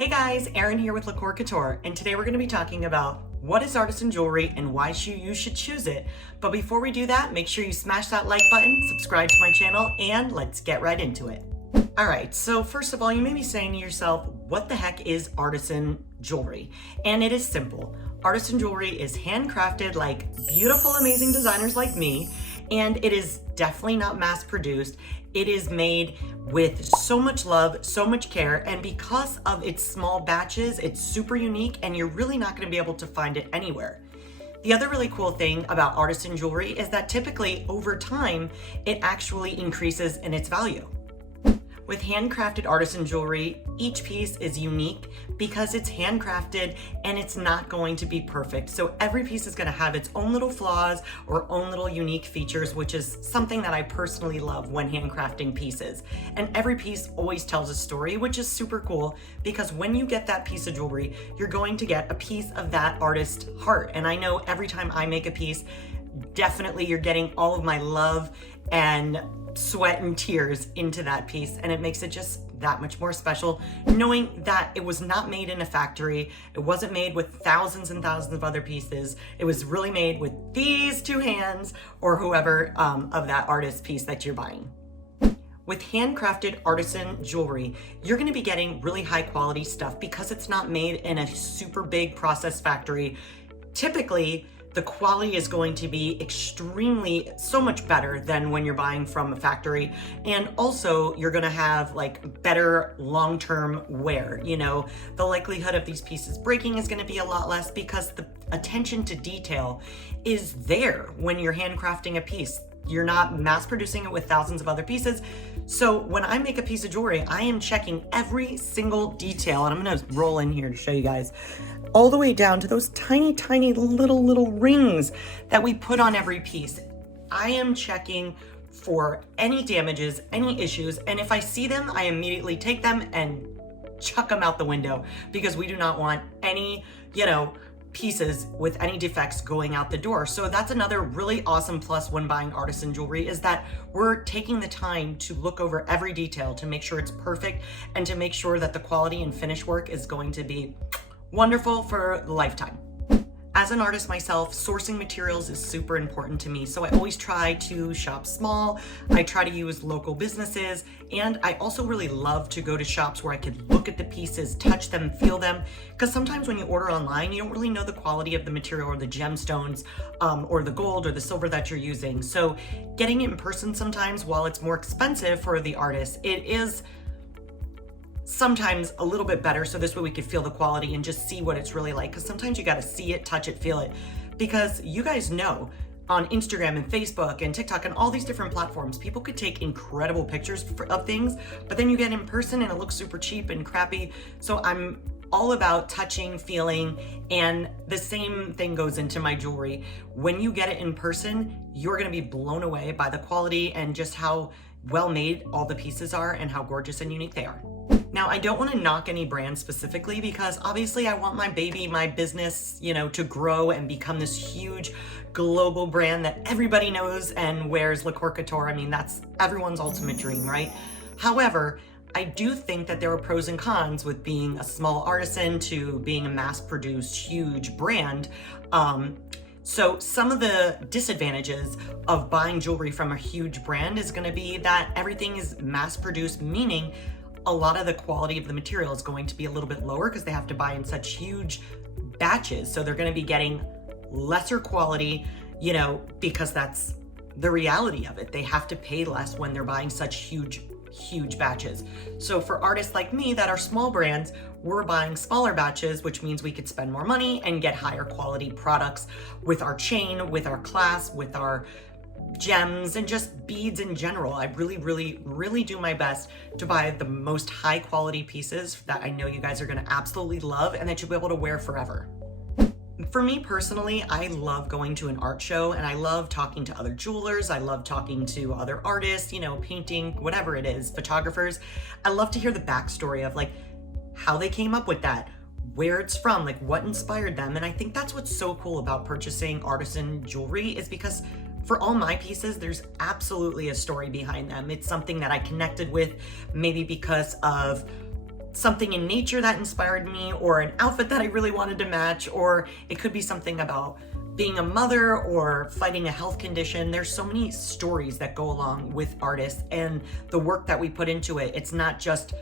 Hey guys, Erin here with LaCkore Couture, and today we're going to be talking about what is artisan jewelry and why you should choose it. But before we do that, make sure you smash that like button, subscribe to my channel, and let's get right into it. Alright, so first of all, you may be saying to yourself, what the heck is artisan jewelry? And it is simple. Artisan jewelry is handcrafted like beautiful, amazing designers like me, and it is definitely not mass produced. It is made with so much love, so much care, and because of its small batches, it's super unique and you're really not going to be able to find it anywhere. The other really cool thing about artisan jewelry is that typically over time, it actually increases in its value. With handcrafted artisan jewelry, each piece is unique because it's handcrafted and it's not going to be perfect. So every piece is going to have its own little flaws or own little unique features, which is something that I personally love when handcrafting pieces. And every piece always tells a story, which is super cool because when you get that piece of jewelry, you're going to get a piece of that artist's heart. And I know every time I make a piece, definitely you're getting all of my love and sweat and tears into that piece, and it makes it just that much more special knowing that it was not made in a factory, it wasn't made with thousands and thousands of other pieces, it was really made with these two hands or whoever of that artist's piece that you're buying. With handcrafted artisan jewelry, you're going to be getting really high quality stuff because it's not made in a super big process factory. Typically, the quality is going to be so much better than when you're buying from a factory. And also you're gonna have like better long-term wear. You know, the likelihood of these pieces breaking is gonna be a lot less because the attention to detail is there when you're handcrafting a piece. You're not mass producing it with thousands of other pieces. So when I make a piece of jewelry, I am checking every single detail, and I'm gonna roll in here to show you guys, all the way down to those tiny, tiny little rings that we put on every piece. I am checking for any damages, any issues, and if I see them, I immediately take them and chuck them out the window because we do not want any, pieces with any defects going out the door. So that's another really awesome plus when buying artisan jewelry is that we're taking the time to look over every detail to make sure it's perfect and to make sure that the quality and finish work is going to be wonderful for a lifetime. As an artist myself, sourcing materials is super important to me. So I always try to shop small. I try to use local businesses. And I also really love to go to shops where I could look at the pieces, touch them, feel them. Because sometimes when you order online, you don't really know the quality of the material or the gemstones or the gold or the silver that you're using. So getting it in person sometimes, while it's more expensive for the artist, it is sometimes a little bit better, so this way we could feel the quality and just see what it's really like, because sometimes you got to see it, touch it, feel it, because you guys know on Instagram and Facebook and TikTok and all these different platforms, people could take incredible pictures of things, but then you get in person and it looks super cheap and crappy. So I'm all about touching, feeling, and the same thing goes into my jewelry. When you get it in person, you're going to be blown away by the quality and just how well made all the pieces are and how gorgeous and unique they are. Now, I don't want to knock any brand specifically because obviously I want my business, to grow and become this huge global brand that everybody knows and wears LaCkore Couture. I mean, that's everyone's ultimate dream, right? However, I do think that there are pros and cons with being a small artisan to being a mass-produced huge brand. So some of the disadvantages of buying jewelry from a huge brand is going to be that everything is mass-produced, meaning a lot of the quality of the material is going to be a little bit lower because they have to buy in such huge batches. So they're going to be getting lesser quality, because that's the reality of it. They have to pay less when they're buying such huge batches. So for artists like me that are small brands, we're buying smaller batches, which means we could spend more money and get higher quality products with our chain, with our clasp, with our gems, and just beads in general. I really do my best to buy the most high quality pieces that I know you guys are going to absolutely love and that you'll be able to wear forever. For me personally, I love going to an art show and I love talking to other jewelers. I love talking to other artists, painting, whatever it is, photographers. I love to hear the backstory of like how they came up with that, where it's from, like what inspired them. And I think that's what's so cool about purchasing artisan jewelry is because for all my pieces, there's absolutely a story behind them. It's something that I connected with, maybe because of something in nature that inspired me, or an outfit that I really wanted to match, or it could be something about being a mother or fighting a health condition. There's so many stories that go along with artists and the work that we put into it. It's not just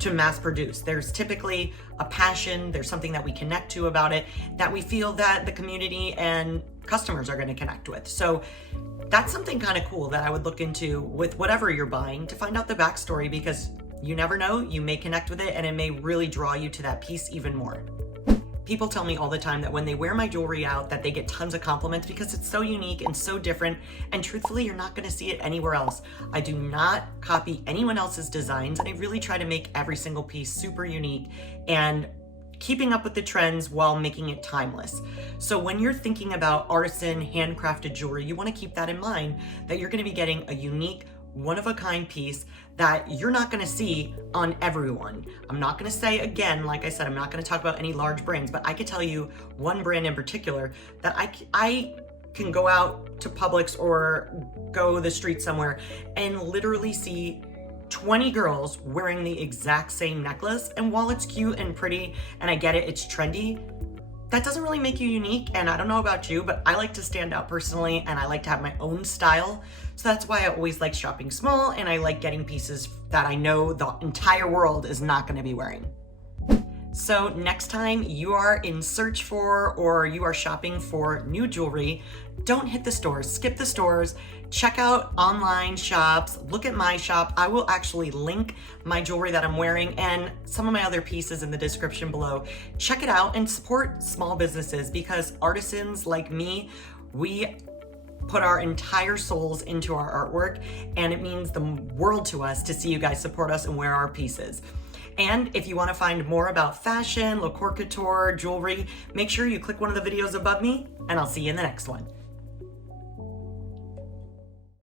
to mass produce. There's typically a passion, there's something that we connect to about it that we feel that the community and customers are going to connect with. So that's something kind of cool that I would look into with whatever you're buying, to find out the backstory, because you never know, you may connect with it and it may really draw you to that piece even more. People tell me all the time that when they wear my jewelry out that they get tons of compliments because it's so unique and so different, and truthfully, you're not going to see it anywhere else. I do not copy anyone else's designs, and I really try to make every single piece super unique and keeping up with the trends while making it timeless. So when you're thinking about artisan handcrafted jewelry, you want to keep that in mind, that you're going to be getting a unique, one-of-a-kind piece that you're not going to see on everyone. I'm not going to say, again, like I said, I'm not going to talk about any large brands, but I could tell you one brand in particular that I can go out to Publix or go the street somewhere and literally see 20 girls wearing the exact same necklace. And while it's cute and pretty, and I get it, it's trendy, that doesn't really make you unique. And I don't know about you, but I like to stand out personally, and I like to have my own style. So that's why I always like shopping small, and I like getting pieces that I know the entire world is not going to be wearing. So next time you are in search for, or you are shopping for new jewelry, don't hit the stores, skip the stores, check out online shops, look at my shop. I will actually link my jewelry that I'm wearing and some of my other pieces in the description below. Check it out and support small businesses, because artisans like me, we put our entire souls into our artwork, and it means the world to us to see you guys support us and wear our pieces. And if you want to find more about fashion, LaCkore Couture, jewelry, make sure you click one of the videos above me, and I'll see you in the next one.